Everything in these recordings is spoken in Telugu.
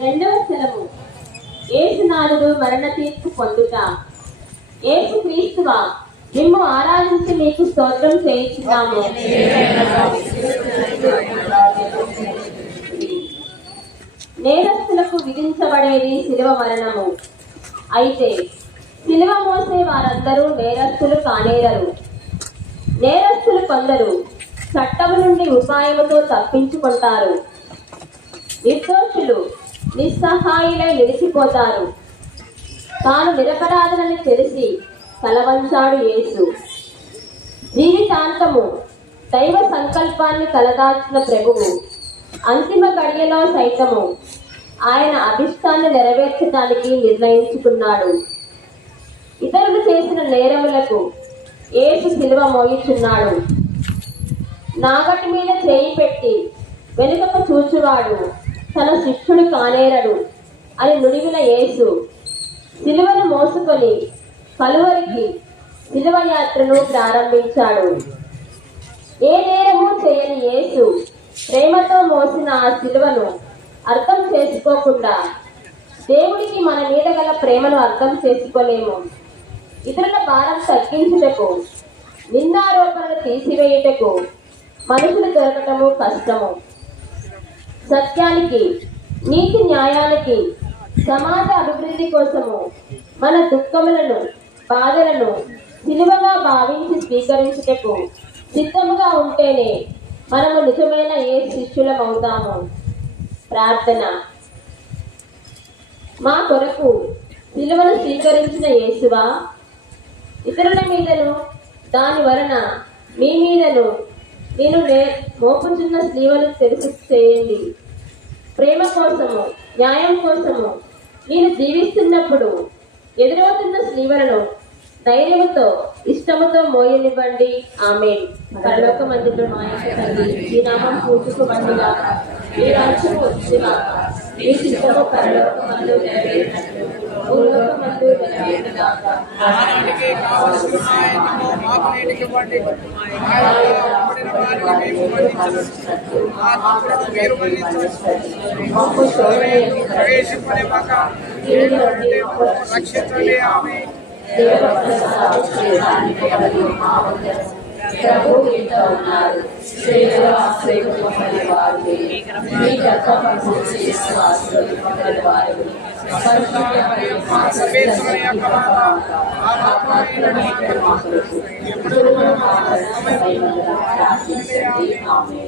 రెండవ స్థలము ఏసునాథుడు మరణ తీర్పు పొందుట. ఏసు క్రీస్తువా మేము ఆరాధించి మీకు స్తోత్రం చేయించున్నాము. నేరస్తులకు విధించబడేది శిలువ మరణము. అయితే శిలువ మోసే వారందరూ నేరస్తులు కానేరరు. నేరస్తులు కొందరు చట్టము నుండి ఉపాయముతో తప్పించుకుంటారు. నిర్దోషులు నిస్సహాయులై నిలిచిపోతారు. తాను నిరపరాధనని తెలిసి కలవంచాడు యేసు. జీవితాంతము దైవ సంకల్పాన్ని కలదాల్చిన ప్రభువు అంతిమ గడియలో సైతము ఆయన అభిష్టాన్ని నెరవేర్చడానికి నిర్ణయించుకున్నాడు. ఇతరులు చేసిన నేరములకు ఏసు శిలువ మోయిచున్నాడు. నాగటి మీద చేయి పెట్టి వెనుకకు చూచువాడు తన శిష్యుడు కానేరడు అని నుడిగిన యేసు సిలువను మోసుకొని కలువరికి శిలువ యాత్రను ప్రారంభించాడు. ఏ నేరము చేయని యేసు ప్రేమతో మోసిన ఆ శిలువను అర్థం చేసుకోకుండా దేవుడికి మన మీద గల ప్రేమను అర్థం చేసుకోలేము. ఇతరుల భారం తగ్గించుటకు నిందారోపణలు తీసివేయుటకు మనుషులు దొరకటము కష్టము. సత్యానికి నీతి న్యాయానికి సమాజ అభివృద్ధి కోసము మన దుఃఖములను బాధలను విలువగా భావించి స్వీకరించుటకు సిద్ధముగా ఉంటేనే మనము నిజమైన ఏ శిష్యులమవుతాము. ప్రార్థన. మా కొరకు విలువను స్వీకరించిన యేసువా ఇతరుల మీదను దాని వలన మీ మీదను నేను నే మోపుచున్న స్లీవను తెలుసు చేయండి. ప్రేమ కోసము న్యాయం కోసము నేను జీవిస్తున్నప్పుడు ఎదురవుతున్న స్లీవలను ధైర్యముతో ఇష్టముతో మోయనివ్వండి. ఆమె పరలోక మందిలో మా యొక్క తండ్రి ఈ నామం పూజుకోబండిగా మీ రాజ్యం వచ్చిన మీ చిత్తము పరలోక మందు భూలోక మందు రక్షించండి. ఆమె దేవప్రసాదం చేయడానికి ఎవరు మా వద్ద ప్రభు ఇంత ఉన్నారు స్త్రీలలో ఆశ్రయింపబడి వారు మీ గర్భఫలము చేసిన ఆశ్రయింపబడి వారు సర్వేశ్వరుని యొక్క మాత ఆ పాపమైన ఇప్పుడు మనం ప్రార్థించండి ఆమె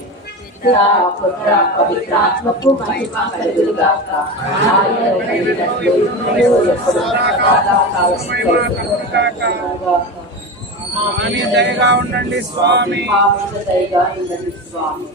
పుత్ర పవిత్రాత్మకు మహిమ కలుగుగాక దయగా ఉండండి స్వామి దయగా ఉండండి స్వామి